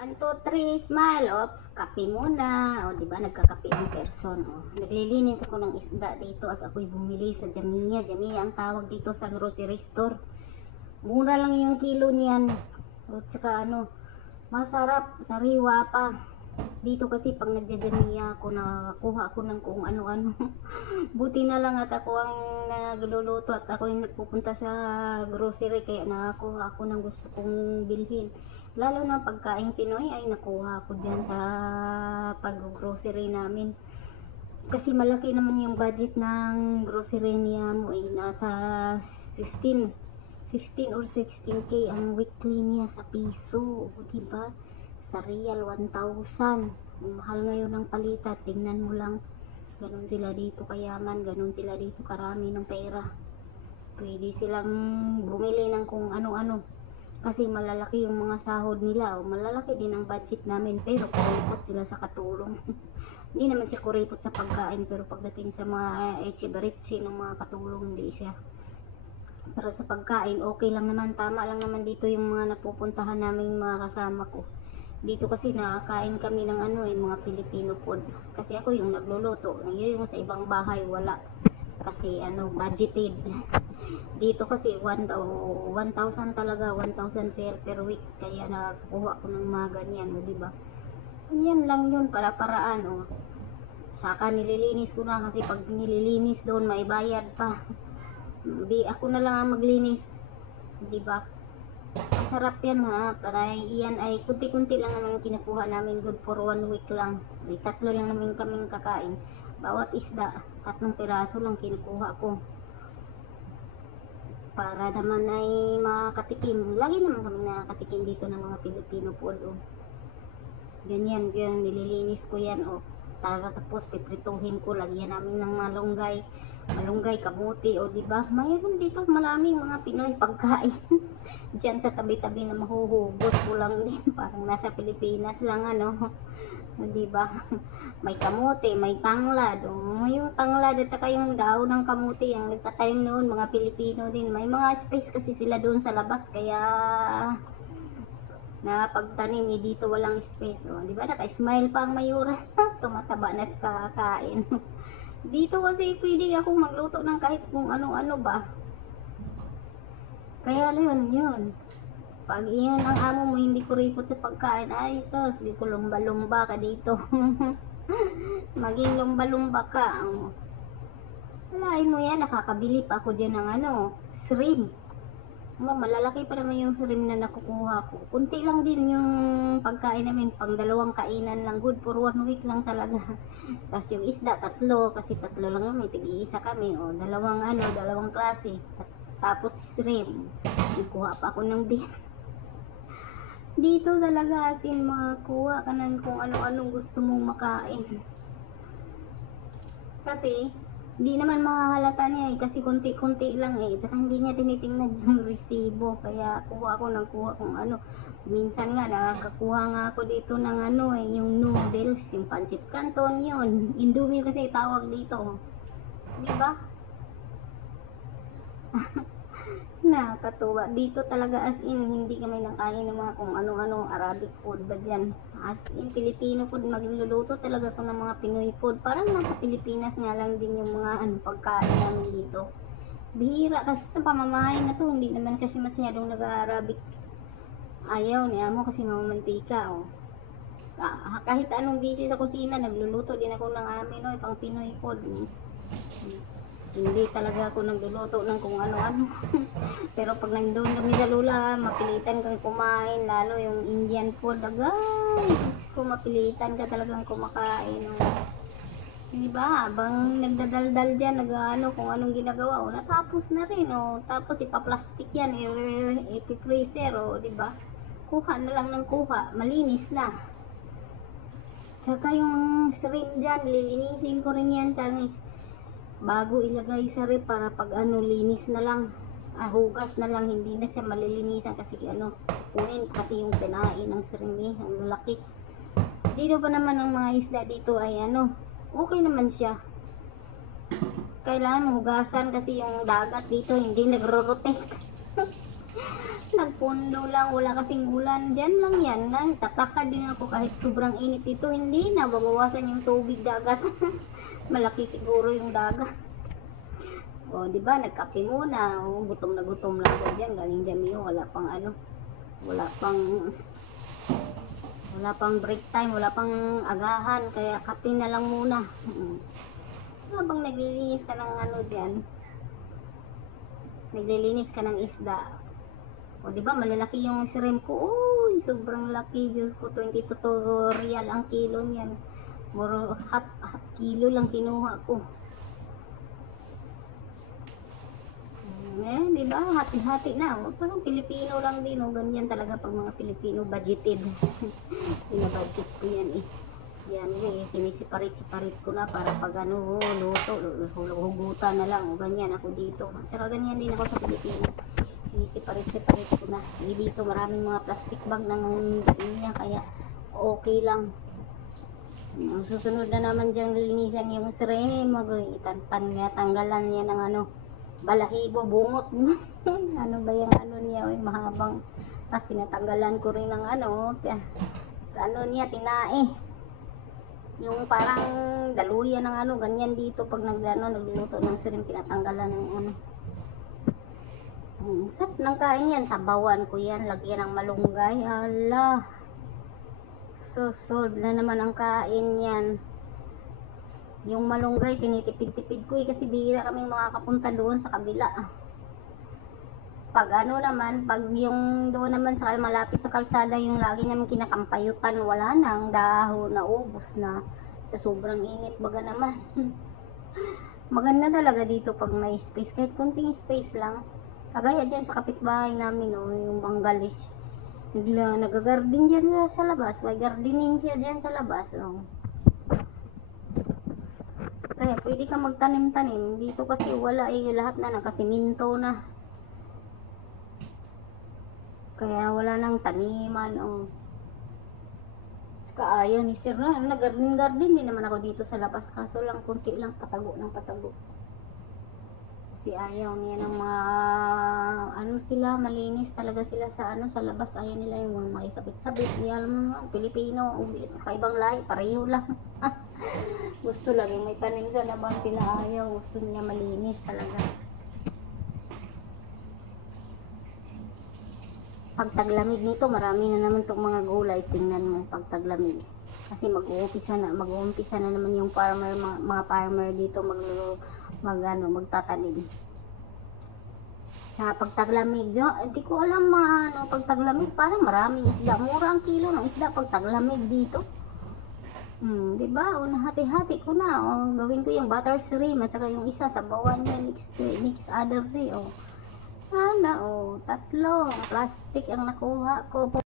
1, 2, 3, smile. Ops, kape muna. O, diba, nagkakape ang person. O, naglilinis ako ng isda dito at ako'y bumili sa Jamiya. Jamiya ang tawag dito sa grocery store. Mura lang yung kilo niyan. At saka masarap, sariwa pa. Dito kasi pag nagja-Jamiya ako, nakakuha ako ng kung ano-ano. Buti na lang at ako ang nagluluto at ako yung nagpupunta sa grocery, kaya nakakuha ako ng gusto kong bilhin. Lalo na pagkain Pinoy ay nakuha ko dyan sa pag-grocery namin. Kasi malaki naman yung budget ng grocery niya mo ay nasa 15 or 16k ang weekly niya sa piso. Diba? Sa real 1,000. Mahal ngayon ang palita. Tingnan mo lang. Ganon sila dito kayaman. Ganon sila dito karami ng pera. Pwede silang bumili ng kung ano-ano. Kasi malalaki yung mga sahod nila. O malalaki din ang budget namin. Pero kuripot sila sa katulong. Hindi naman siya kuripot sa pagkain. Pero pagdating sa mga echibaritsi ng mga katulong, hindi siya. Pero sa pagkain, okay lang naman. Tama lang naman dito yung mga napupuntahan naming mga kasama ko. Dito kasi nakakain kami ng mga Filipino food. Kasi ako yung nagluluto. Yung sa ibang bahay, wala. Kasi budgeted. Dito kasi 1,000 talaga, 1,000 per week. Kaya nakakuha ko ng mga ganyan, diba? Yan lang yun, para-paraan. Saka nililinis ko na kasi pag nililinis doon, may bayad pa. Ako na lang ang maglinis. Diba? Masarap yan ha. Yan ay kunti-kunti lang naman kinukuha namin. Good for 1 week lang. May 3 lang namin kaming kakain. Bawat isda, 3 piraso lang kinukuha ko. Para naman ay makatikim. Lagi naman kami nakatikim dito ng mga Filipino food. Ganyan, nililinis ko yan. Tapos piprituhin ko. Lagyan namin ng malunggay, kamuti. Diba? Mayroon dito maraming mga Pinoy pagkain. Diyan sa tabi-tabi na mahuhugot ko lang din. Parang nasa Pilipinas lang diba? May kamote, may tanglad. Yung tanglad at saka yung daw ng kamote ang nagtatanim noon, mga Pilipino din. May mga space kasi sila doon sa labas, kaya na pagtanim dito walang space. Diba? Naka-smile pa ang mayura. Tumataba na sa kakain. Dito kasi pwede ako magluto ng kahit kung ano-ano ba. Kaya yun. Pag iyon ang amo mo hindi kuripot sa pagkain, ay sus, di ko lumba-lumba ka dito. Maging lumba-lumba ka. Alain mo yan, nakakabili pa ako dyan ng shrimp. Malalaki pa naman yung shrimp na nakukuha ko. Kunti lang din yung pagkain namin, pang 2 kainan lang. Good for 1 week lang talaga. Tapos yung isda, 3. Kasi 3 lang namin, tig-iisa kami. 2 klase. Tapos shrimp. Nakuha pa ako ng beef. Dito talaga asin makakuha ka ng kung ano-anong gusto mong makain. Kasi hindi naman makahalata niya kasi konti-konti lang Saka hindi niya tinitingnan yung resibo. Kaya kuha kung ano. Minsan nga nakakakuha nga ako dito ng yung noodles, yung pancit canton yun. Indomie kasi tawag dito. Diba? Nakakatuwa. Dito talaga as in, hindi kami nakain ng mga kung ano-ano Arabic food ba dyan. As in, Filipino food, magluluto talaga ko ng mga Pinoy food. Parang nasa Pilipinas nga lang din yung mga pagkain namin dito. Bihira kasi sa pamamahay na to, hindi naman kasi masyadong nag-Arabic. Ayaw ni amo kasi mamamantika. Kahit anong busy sa kusina, nagluluto din ako ng amin pang Pinoy food. Hindi talaga ako nagluluto ng kung ano-ano. Pero pag nandun kami sa lula, mapilitan kang kumain, lalo yung Indian food. Agay, kung mapilitan ka talagang kumakain. Diba? Habang nagdadaldal dyan, kung anong ginagawa. Natapos na rin. Tapos ipaplastic yan, ipi-freezer. Diba? Kuha na lang ng kuha. Malinis na. Tsaka yung shrimp dyan, lilinisin ko rin yan. Bago ilagay sa rep para pag linis na lang, hugas na lang, hindi na siya malilinisan kasi kunin kasi yung kinain ng shrimp ang laki. Dito pa naman ang mga isda dito ay okay naman siya. Kailangan hugasan kasi yung dagat dito hindi nagro-rotate. Nagpundo lang, wala kasing ulan. Diyan lang yan. Nagtataka din ako kahit sobrang init ito. Hindi na, babawasan yung tubig dagat. Malaki siguro yung dagat. O, di ba, nagkape muna. O, gutom na gutom lang ko dyan. Galing dyan yun. Wala pang ano. Wala pang break time. Wala pang agahan. Kaya kape na lang muna. Habang naglilinis ka ng ano dyan. Naglilinis ka ng isda. O, di ba, malalaki yung shrimp ko. Uy, sobrang laki. Diyos ko, 22 real ang kilo niyan. Muro, half kilo lang kinuha ko. Di ba? Hati-hati na. Parang Pilipino lang din. Ganyan talaga pag mga Pilipino budgeted. Binabudget ko yan eh. Yan eh. Sinisiparit-siparit ko na para pag ano, luto, hugutan na lang. Ganyan ako dito. At saka ganyan din ako sa Pilipinas. Sinisiparit-siparit ko na. Dito maraming mga plastic bag ng niya. Kaya okay lang. Ang susunod na naman dyan linisan yung sire. Tanggalan niya ng ano. Balahibo, bungot. Ano ba yung ano niya, oy, mahabang. Tapos tinatanggalan ko rin ng ano niya, tinae. Yung parang daluyan ng ano, ganyan dito pag nagluluto ng siring, tinatanggalan ng ano. Sarap ng kain yan, sabawan ko yan, lagyan ng malunggay. Ala, susod na naman ang kain yan. Yung malunggay, tinitipid-tipid ko kasi bihira kaming makakapunta doon sa kabila. Pag ano naman, pag yung doon naman sa malapit sa kalsada, yung lagi namin kinakampayutan, wala na, ang dahon, naubos na sa sobrang init, baga naman. Maganda talaga dito pag may space, kahit kunting space lang. Kagaya dyan sa kapitbahay namin, yung Bangladesh. Nag-garden dyan sa labas, may gardening siya dyan sa labas. Kaya pwede ka magtanim-tanim. Dito kasi wala lahat na nakasiminto na. Kaya wala nang taniman. Saka ayaw ni Sir na. Nag-garden din naman ako dito sa labas. Kaso lang kunti lang patago ng patago. Kasi ayaw niya ng mga ano sila, malinis talaga sila sa ano sa labas. Ayaw nila yung mga sabit-sabit. Alam mo, Pilipino, sa ibang lahi, pareho lang. Gusto lang yung may tanim sa labas, sila ayaw. Gusto nila malinis talaga. Pag taglamig nito, marami na naman itong mga gulay. Tingnan mo pag taglamig. Kasi mag-uumpisa na naman yung farmer, mga farmer dito magtatanim. Sa pag taglamig, hindi ko alam pag taglamig, parang maraming isda. Mura ang kilo ng isda pag taglamig dito. Diba? Hati-hati ko na. Gawin ko yung butter shrimp at saka yung isa sa bawan niya next other day. Tatlo. Plastic ang nakuha ko.